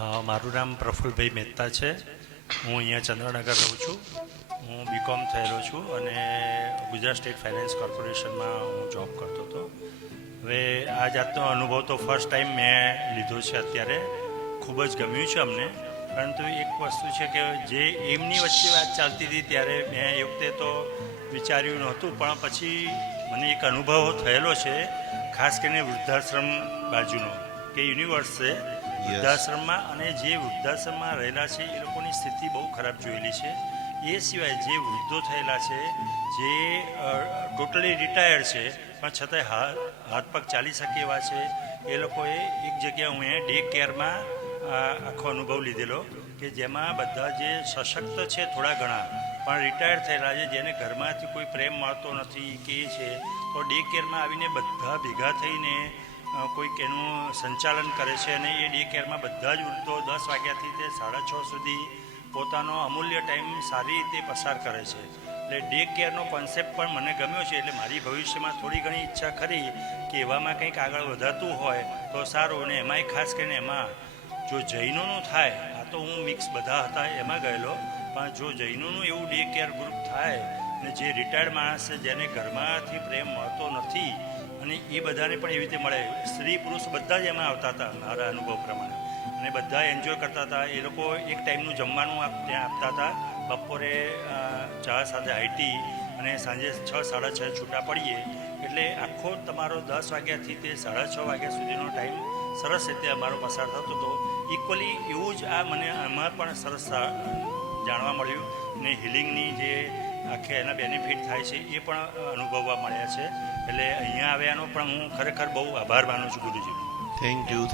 હા, મારું નામ પ્રફુલભાઈ મહેતા છે. હું અહીંયા ચંદ્રનગર રહું છું. હું બીકોમ થયેલો છું અને ગુજરાત સ્ટેટ ફાઇનાન્સ કોર્પોરેશનમાં હું જોબ કરતો હતો. હવે આ જાતનો અનુભવ તો ફર્સ્ટ ટાઈમ મેં લીધો છે અત્યારે. ખૂબ જ ગમ્યું છે અમને. પરંતુ એક વસ્તુ છે કે જે એમની વચ્ચે વાત ચાલતી હતી ત્યારે મેં એ વખતે તો વિચાર્યું નહોતું, પણ પછી મને એક અનુભવ થયેલો છે, ખાસ કરીને વૃદ્ધાશ્રમ બાજુનો, કે યુનિવર્સ છે વૃદ્ધાશ્રમમાં, અને જે વૃદ્ધાશ્રમમાં રહેલા છે એ લોકોની સ્થિતિ બહુ ખરાબ જોયેલી છે. એ સિવાય જે વૃદ્ધો થયેલા છે, જે ટોટલી રિટાયર્ડ છે પણ છતાંય હાથ પગ ચાલી શકે એવા છે, એ લોકોએ એક જગ્યા હું ડે કેરમાં આખો અનુભવ લીધેલો, કે જેમાં બધા જે સશક્ત છે થોડા ઘણા પણ રિટાયર્ડ થયેલા છે, જેને ઘરમાંથી કોઈ પ્રેમ મળતો નથી કે છે, તો ડે કેરમાં આવીને બધા ભેગા થઈને કોઈક એનું સંચાલન કરે છે. અને એ ડે કેરમાં બધા જ વૃદ્ધો 10 વાગ્યાથી તે 6:30 સુધી પોતાનો અમૂલ્ય ટાઈમ સારી રીતે પસાર કરે છે. એટલે ડે કેરનો કોન્સેપ્ટ પણ મને ગમ્યો છે. એટલે મારી ભવિષ્યમાં થોડી ઘણી ઈચ્છા ખરી કે એવામાં કંઈક આગળ વધારતું હોય તો સારું. અને એમાંય ખાસ કરીને એમાં જો જૈનોનું થાય, આ તો હું મિક્સ બધા હતા એમાં ગયેલો, પણ જો જૈનોનું એવું ડે કેર ગ્રુપ થાય અને જે રિટાયર્ડ માણસ છે જેને ઘરમાંથી પ્રેમ મળતો નથી, અને એ બધાને પણ એવી રીતે મળે, સ્ત્રી પુરુષ બધા જ એમાં આવતા હતા મારા અનુભવ પ્રમાણે, અને બધા એન્જોય કરતા હતા. એ લોકો એક ટાઈમનું જમવાનું ત્યાં આપતા હતા, બપોરે ચા સાથે આઈટી, અને સાંજે 6-6:30 છૂટા પડીએ. એટલે આખો તમારો 10 વાગ્યાથી તે 6:30 વાગ્યા સુધીનો ટાઈમ સરસ રીતે અમારો પસાર થતો હતો. ઇક્વલી એવું જ આ મને આમાં પણ સરસ જાણવા મળ્યું, ને હિલિંગની જે આખે એના બેનિફિટ થાય છે એ પણ અનુભવવા મળ્યા છે. એટલે અહીંયા આવ્યાનો પણ હું ખરેખર બહુ આભાર માનું છું ગુરુજીનો. Thank you.